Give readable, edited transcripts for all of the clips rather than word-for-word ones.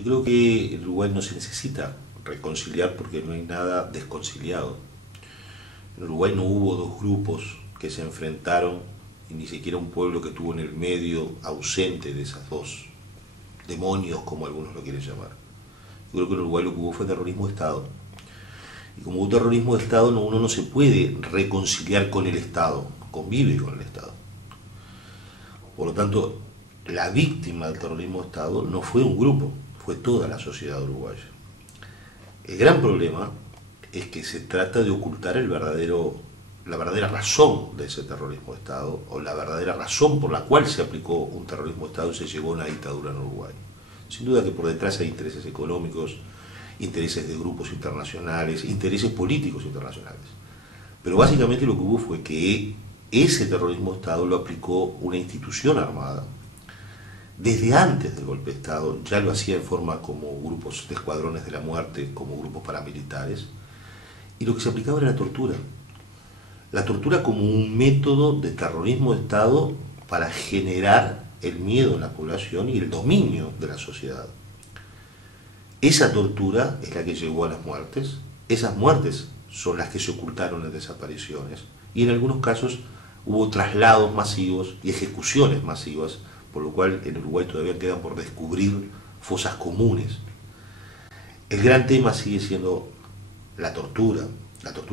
Yo creo que el Uruguay no se necesita reconciliar porque no hay nada desconciliado. En Uruguay no hubo dos grupos que se enfrentaron y ni siquiera un pueblo que estuvo en el medio ausente de esas dos demonios, como algunos lo quieren llamar. Yo creo que en Uruguay lo que hubo fue terrorismo de Estado. Y como hubo terrorismo de Estado, uno no se puede reconciliar con el Estado, convive con el Estado. Por lo tanto, la víctima del terrorismo de Estado no fue un grupo, fue toda la sociedad uruguaya. El gran problema es que se trata de ocultar la verdadera razón de ese terrorismo de Estado, o la verdadera razón por la cual se aplicó un terrorismo de Estado y se llevó a una dictadura en Uruguay. Sin duda que por detrás hay intereses económicos, intereses de grupos internacionales, intereses políticos internacionales. Pero básicamente lo que hubo fue que ese terrorismo de Estado lo aplicó una institución armada. Desde antes del golpe de Estado ya lo hacía en forma como grupos de escuadrones de la muerte, como grupos paramilitares, y lo que se aplicaba era la tortura. La tortura como un método de terrorismo de Estado para generar el miedo en la población y el dominio de la sociedad. Esa tortura es la que llevó a las muertes, esas muertes son las que se ocultaron en desapariciones, y en algunos casos hubo traslados masivos y ejecuciones masivas, por lo cual en Uruguay todavía quedan por descubrir fosas comunes. El gran tema sigue siendo la tortura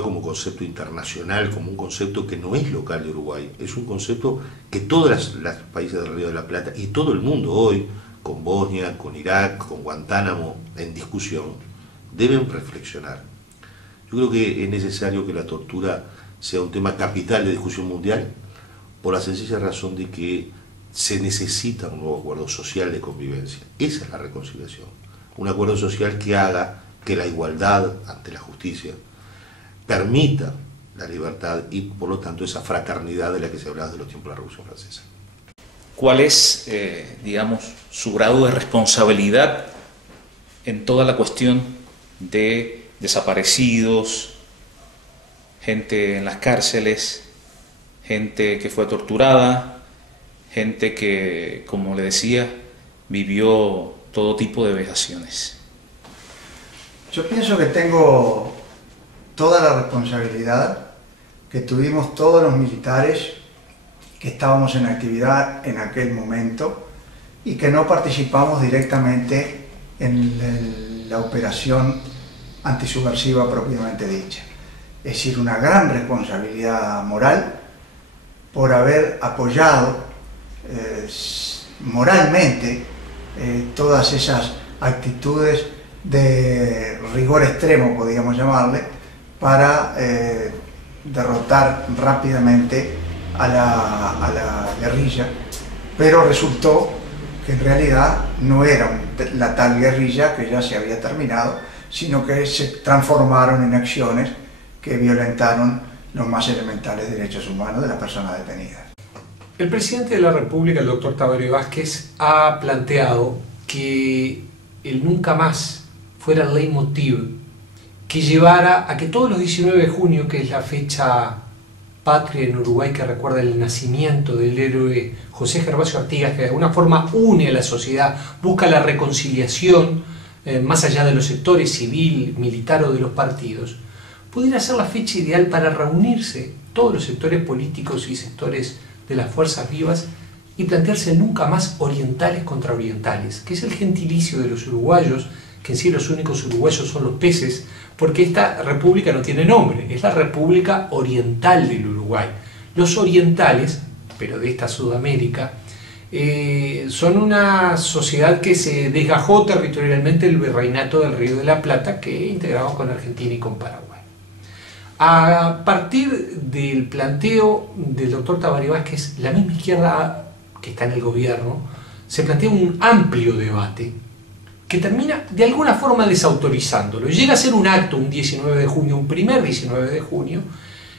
como concepto internacional, como un concepto que no es local de Uruguay, es un concepto que todos los países del Río de la Plata y todo el mundo hoy, con Bosnia, con Irak, con Guantánamo en discusión, deben reflexionar. Yo creo que es necesario que la tortura sea un tema capital de discusión mundial, por la sencilla razón de que se necesita un nuevo acuerdo social de convivencia. Esa es la reconciliación. Un acuerdo social que haga que la igualdad ante la justicia permita la libertad y, por lo tanto, esa fraternidad de la que se hablaba de los tiempos de la Revolución Francesa. ¿Cuál es, digamos, su grado de responsabilidad en toda la cuestión de desaparecidos, gente en las cárceles, gente que fue torturada, gente que, como le decía, vivió todo tipo de vejaciones? Yo pienso que tengo toda la responsabilidad que tuvimos todos los militares que estábamos en actividad en aquel momento y que no participamos directamente en la operación antisubversiva propiamente dicha. Es decir, una gran responsabilidad moral por haber apoyado moralmente todas esas actitudes de rigor extremo, podríamos llamarle, para derrotar rápidamente a la guerrilla, pero resultó que en realidad no era la tal guerrilla que ya se había terminado, sino que se transformaron en acciones que violentaron los más elementales derechos humanos de las personas detenidas. El presidente de la República, el doctor Tabaré Vázquez, ha planteado que el nunca más fuera el leitmotiv que llevara a que todos los 19 de junio, que es la fecha patria en Uruguay que recuerda el nacimiento del héroe José Gervasio Artigas, que de alguna forma une a la sociedad, busca la reconciliación más allá de los sectores civil, militar o de los partidos, pudiera ser la fecha ideal para reunirse todos los sectores políticos y sectores de las fuerzas vivas y plantearse nunca más orientales contra orientales, que es el gentilicio de los uruguayos, que en sí los únicos uruguayos son los peces, porque esta república no tiene nombre, es la República Oriental del Uruguay. Los orientales, pero de esta Sudamérica, son una sociedad que se desgajó territorialmente del virreinato del Río de la Plata, que integraba con Argentina y con Paraguay. A partir del planteo del doctor Tabaré Vázquez, la misma izquierda que está en el gobierno se plantea un amplio debate que termina de alguna forma desautorizándolo. Llega a ser un acto, un 19 de junio, un primer 19 de junio,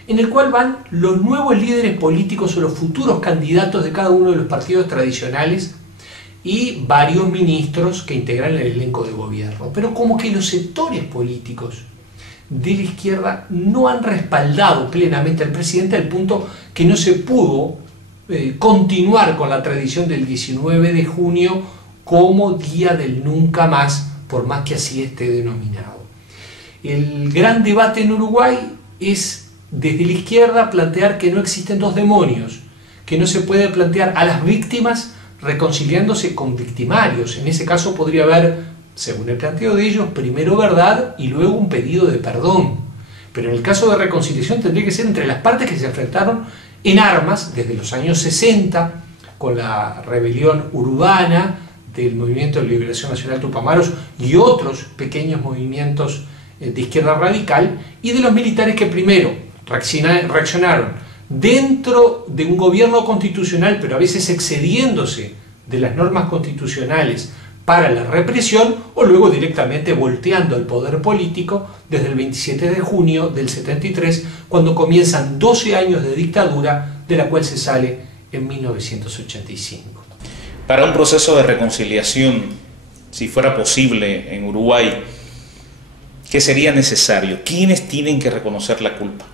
en el cual van los nuevos líderes políticos o los futuros candidatos de cada uno de los partidos tradicionales y varios ministros que integran el elenco de gobierno. Pero como que los sectores políticos de la izquierda no han respaldado plenamente al presidente al punto que no se pudo continuar con la tradición del 19 de junio como Día del Nunca Más, por más que así esté denominado. El gran debate en Uruguay es, desde la izquierda, plantear que no existen dos demonios, que no se puede plantear a las víctimas reconciliándose con victimarios. En ese caso podría haber, según el planteo de ellos, primero verdad y luego un pedido de perdón. Pero en el caso de reconciliación tendría que ser entre las partes que se enfrentaron en armas desde los años 60, con la rebelión urbana del Movimiento de Liberación Nacional Tupamaros y otros pequeños movimientos de izquierda radical, y de los militares que primero reaccionaron dentro de un gobierno constitucional, pero a veces excediéndose de las normas constitucionales para la represión, o luego directamente volteando el poder político desde el 27 de junio del 73, cuando comienzan 12 años de dictadura, de la cual se sale en 1985. Para un proceso de reconciliación, si fuera posible en Uruguay, ¿qué sería necesario? ¿Quiénes tienen que reconocer la culpa?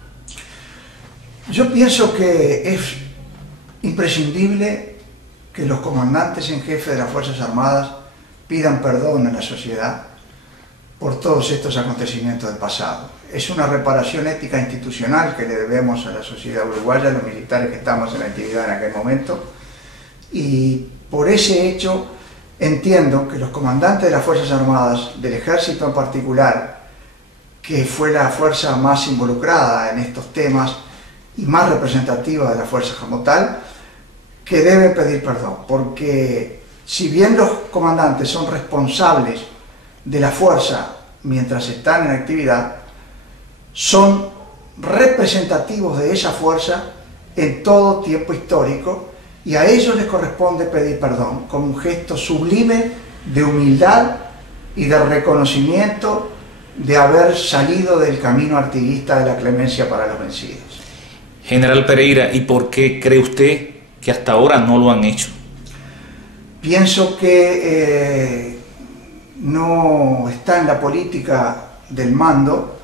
Yo pienso que es imprescindible que los comandantes en jefe de las Fuerzas Armadas pidan perdón a la sociedad por todos estos acontecimientos del pasado. Es una reparación ética institucional que le debemos a la sociedad uruguaya, a los militares que estamos en la actividad en aquel momento, y por ese hecho entiendo que los comandantes de las Fuerzas Armadas, del Ejército en particular, que fue la fuerza más involucrada en estos temas y más representativa de la fuerza como tal, que deben pedir perdón, porque si bien los comandantes son responsables de la fuerza mientras están en actividad, son representativos de esa fuerza en todo tiempo histórico, y a ellos les corresponde pedir perdón como un gesto sublime de humildad y de reconocimiento de haber salido del camino artiguista de la clemencia para los vencidos. General Pereira, ¿y por qué cree usted que hasta ahora no lo han hecho? Pienso que no está en la política del mando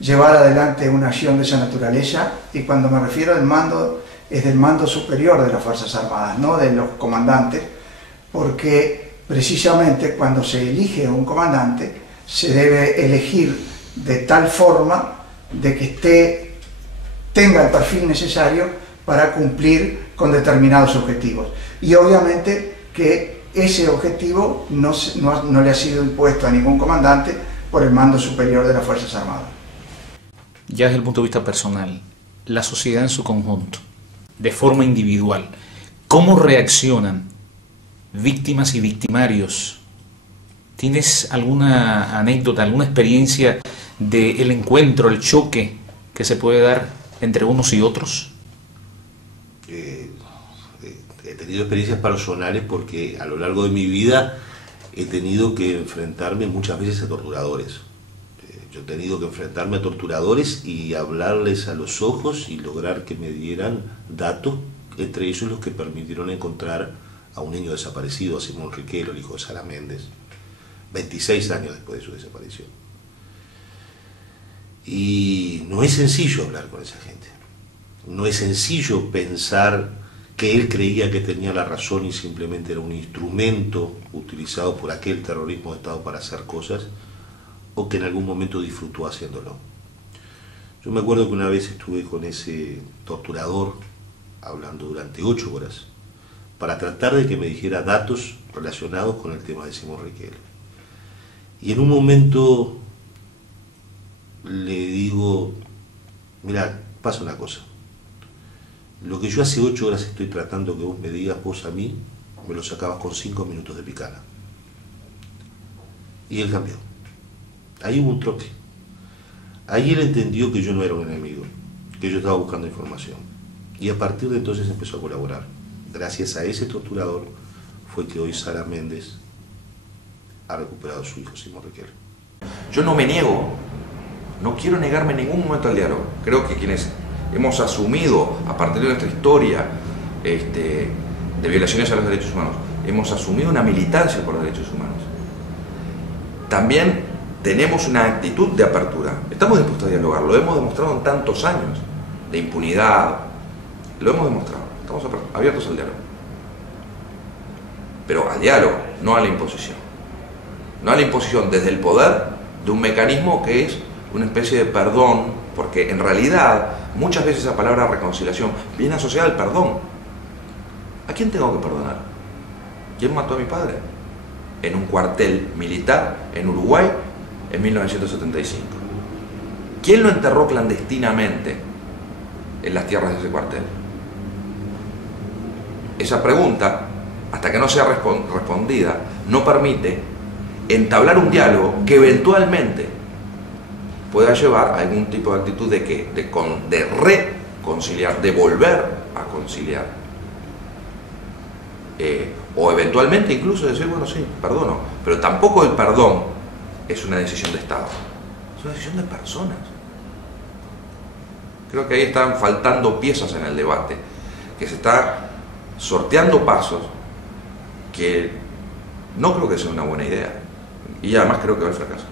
llevar adelante una acción de esa naturaleza, y cuando me refiero al mando es del mando superior de las Fuerzas Armadas, no de los comandantes, porque precisamente cuando se elige un comandante se debe elegir de tal forma de que tenga el perfil necesario para cumplir con determinados objetivos. Y obviamente que ese objetivo no le ha sido impuesto a ningún comandante por el mando superior de las Fuerzas Armadas. Ya desde el punto de vista personal, la sociedad en su conjunto, de forma individual, ¿cómo reaccionan víctimas y victimarios? ¿Tienes alguna anécdota, alguna experiencia del encuentro, el choque que se puede dar entre unos y otros? He tenido experiencias personales porque a lo largo de mi vida he tenido que enfrentarme muchas veces a torturadores. Yo he tenido que enfrentarme a torturadores y hablarles a los ojos y lograr que me dieran datos, entre ellos los que permitieron encontrar a un niño desaparecido, a Simón Riquelme, el hijo de Sara Méndez, 26 años después de su desaparición. Y no es sencillo hablar con esa gente. No es sencillo pensar que él creía que tenía la razón y simplemente era un instrumento utilizado por aquel terrorismo de Estado para hacer cosas, o que en algún momento disfrutó haciéndolo. Yo me acuerdo que una vez estuve con ese torturador hablando durante 8 horas para tratar de que me dijera datos relacionados con el tema de Simón Riquelme. Y en un momento le digo, mira, pasa una cosa, lo que yo hace 8 horas estoy tratando que vos me digas, vos a mí, me lo sacabas con 5 minutos de picana. Y él cambió. Ahí hubo un troque. Ahí él entendió que yo no era un enemigo, que yo estaba buscando información. Y a partir de entonces empezó a colaborar. Gracias a ese torturador fue que hoy Sara Méndez ha recuperado a su hijo Simón Riquelme. Yo no me niego, no quiero negarme en ningún momento al diálogo. Creo que quienes hemos asumido, a partir de nuestra historia de violaciones a los derechos humanos, hemos asumido una militancia por los derechos humanos. También tenemos una actitud de apertura. Estamos dispuestos a dialogar, lo hemos demostrado en tantos años de impunidad, lo hemos demostrado, estamos abiertos al diálogo. pero al diálogo, no a la imposición. No a la imposición desde el poder de un mecanismo que es una especie de perdón, porque en realidad muchas veces esa palabra reconciliación viene asociada al perdón. ¿A quién tengo que perdonar? ¿Quién mató a mi padre? En un cuartel militar en Uruguay en 1975. ¿Quién lo enterró clandestinamente en las tierras de ese cuartel? Esa pregunta, hasta que no sea respondida, no permite entablar un diálogo que eventualmente pueda llevar a algún tipo de actitud de que de reconciliar, de volver a conciliar, o eventualmente incluso decir, bueno, sí, perdono, pero tampoco el perdón es una decisión de Estado, es una decisión de personas. Creo que ahí están faltando piezas en el debate, que se está sorteando pasos que no creo que sea una buena idea, y además creo que va a fracasar.